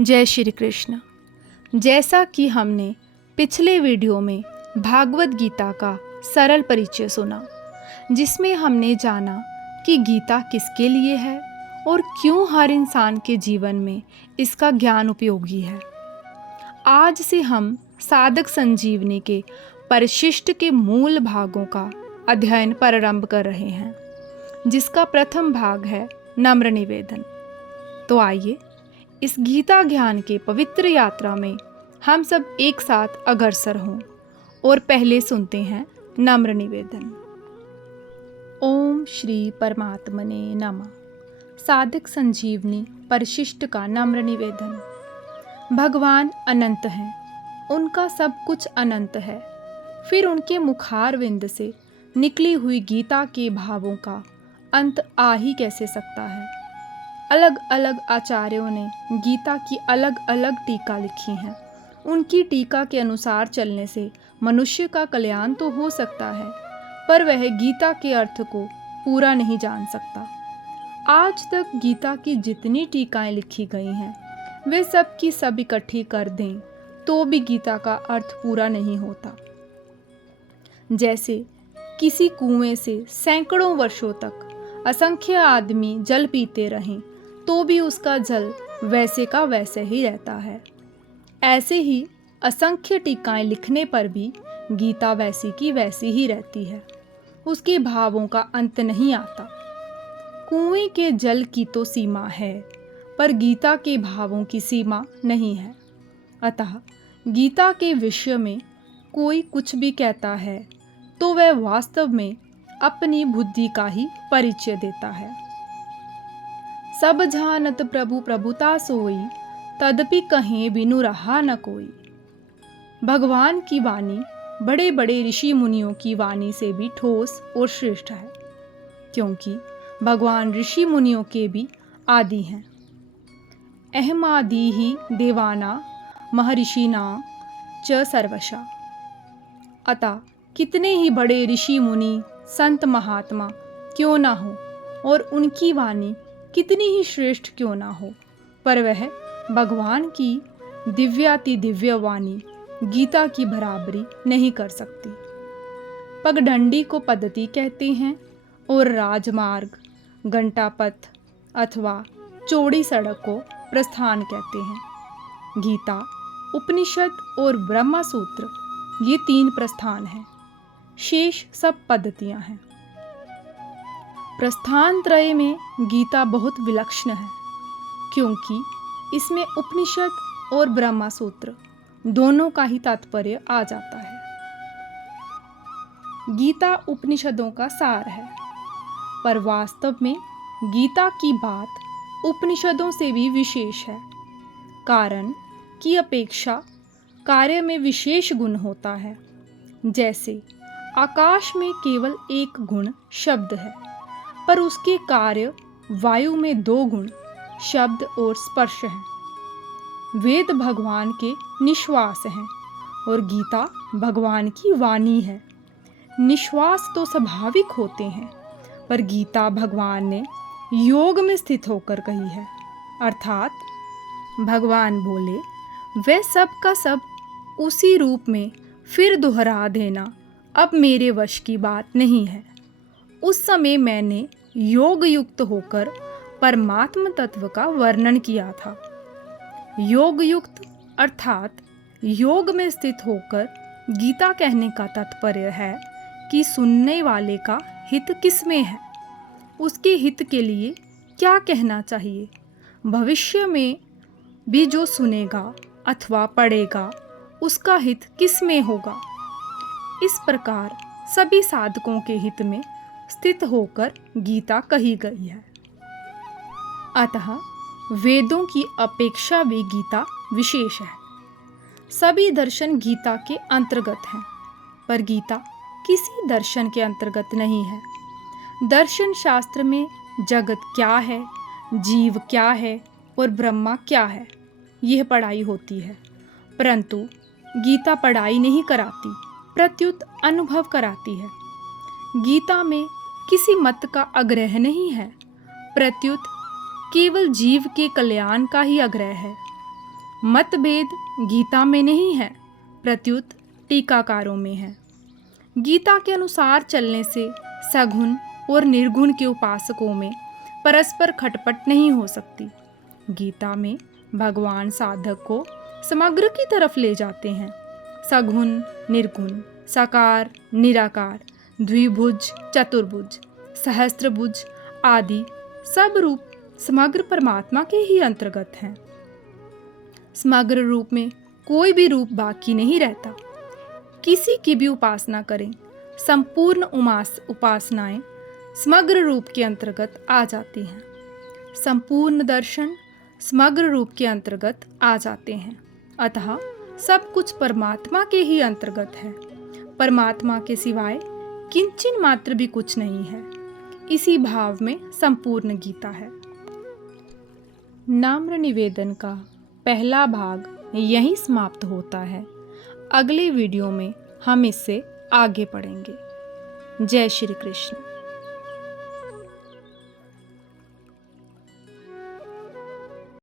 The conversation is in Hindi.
जय श्री कृष्ण। जैसा कि हमने पिछले वीडियो में भागवत गीता का सरल परिचय सुना, जिसमें हमने जाना कि गीता किसके लिए है और क्यों हर इंसान के जीवन में इसका ज्ञान उपयोगी है। आज से हम साधक संजीवनी के परिशिष्ट के मूल भागों का अध्ययन प्रारंभ कर रहे हैं, जिसका प्रथम भाग है नम्र निवेदन। तो आइए इस गीता ज्ञान के पवित्र यात्रा में हम सब एक साथ अग्रसर हों और पहले सुनते हैं नम्र निवेदन। ओम श्री परमात्मने नमः। साधक संजीवनी परिशिष्ट का नम्र निवेदन। भगवान अनंत हैं, उनका सब कुछ अनंत है। फिर उनके मुखारविंद से निकली हुई गीता के भावों का अंत आ ही कैसे सकता है। अलग अलग आचार्यों ने गीता की अलग अलग टीका लिखी हैं। उनकी टीका के अनुसार चलने से मनुष्य का कल्याण तो हो सकता है, पर वह गीता के अर्थ को पूरा नहीं जान सकता। आज तक गीता की जितनी टीकाएं लिखी गई हैं, वे सब की सब इकट्ठी कर दें तो भी गीता का अर्थ पूरा नहीं होता। जैसे किसी कुएं से सैकड़ों वर्षों तक असंख्य आदमी जल पीते रहें तो भी उसका जल वैसे का वैसे ही रहता है। ऐसे ही असंख्य टीकाएं लिखने पर भी गीता वैसी की वैसी ही रहती है। उसके भावों का अंत नहीं आता। कुएं के जल की तो सीमा है, पर गीता के भावों की सीमा नहीं है। अतः गीता के विषय में कोई कुछ भी कहता है तो वह वास्तव में अपनी बुद्धि का ही परिचय देता है। सब जानत प्रभु प्रभुता सोई, तदपि कहें बिनु रहा न कोई। भगवान की वाणी बड़े बड़े ऋषि मुनियों की वाणी से भी ठोस और श्रेष्ठ है, क्योंकि भगवान ऋषि मुनियों के भी आदि हैं। अहमादि ही देवाना महर्षिना च सर्वशा। अतः कितने ही बड़े ऋषि मुनि संत महात्मा क्यों ना हो और उनकी वाणी कितनी ही श्रेष्ठ क्यों ना हो, पर वह भगवान की दिव्याति दिव्य वाणी गीता की बराबरी नहीं कर सकती। पगडंडी को पद्धति कहते हैं और राजमार्ग, घंटापथ अथवा चौड़ी सड़क को प्रस्थान कहते हैं। गीता, उपनिषद और ब्रह्म सूत्र ये 3 प्रस्थान हैं, शेष सब पद्धतियां हैं। प्रस्थान त्रय में गीता बहुत विलक्षण है, क्योंकि इसमें उपनिषद और ब्रह्म सूत्र दोनों का ही तात्पर्य आ जाता है। गीता उपनिषदों का सार है, पर वास्तव में गीता की बात उपनिषदों से भी विशेष है। कारण की अपेक्षा कार्य में विशेष गुण होता है। जैसे आकाश में केवल एक गुण शब्द है, पर उसके कार्य वायु में 2 गुण शब्द और स्पर्श हैं। वेद भगवान के निश्वास हैं और गीता भगवान की वाणी है। निश्वास तो स्वाभाविक होते हैं, पर गीता भगवान ने योग में स्थित होकर कही है। अर्थात भगवान बोले, वह सब का सब उसी रूप में फिर दोहरा देना अब मेरे वश की बात नहीं है। उस समय मैंने योग युक्त होकर परमात्म तत्व का वर्णन किया था। योग युक्त अर्थात योग में स्थित होकर गीता कहने का तात्पर्य है कि सुनने वाले का हित किसमें है, उसके हित के लिए क्या कहना चाहिए, भविष्य में भी जो सुनेगा अथवा पढ़ेगा उसका हित किसमें होगा। इस प्रकार सभी साधकों के हित में स्थित होकर गीता कही गई है। अतः वेदों की अपेक्षा भी गीता विशेष है। सभी दर्शन गीता के अंतर्गत हैं, पर गीता किसी दर्शन के अंतर्गत नहीं है। दर्शन शास्त्र में जगत क्या है, जीव क्या है और ब्रह्मा क्या है, यह पढ़ाई होती है, परंतु गीता पढ़ाई नहीं कराती, प्रत्युत अनुभव कराती है। गीता में किसी मत का आग्रह नहीं है, प्रत्युत केवल जीव के कल्याण का ही आग्रह है। मतभेद गीता में नहीं है, प्रत्युत टीकाकारों में है। गीता के अनुसार चलने से सगुण और निर्गुण के उपासकों में परस्पर खटपट नहीं हो सकती। गीता में भगवान साधक को समग्र की तरफ ले जाते हैं। सगुण, निर्गुण, साकार, निराकार, द्विभुज, चतुर्भुज, सहस्त्रभुज आदि सब रूप समग्र परमात्मा के ही अंतर्गत हैं। समग्र रूप में कोई भी रूप बाकी नहीं रहता। किसी की भी उपासना करें, संपूर्ण उपासनाएं समग्र रूप के अंतर्गत आ जाती हैं। संपूर्ण दर्शन समग्र रूप के अंतर्गत आ जाते हैं। अतः सब कुछ परमात्मा के ही अंतर्गत है। परमात्मा के सिवाय किंचिन मात्र भी कुछ नहीं है। इसी भाव में संपूर्ण गीता है। नम्र निवेदन का पहला भाग यहीं समाप्त होता है। अगले वीडियो में हम इससे आगे पढ़ेंगे। जय श्री कृष्ण।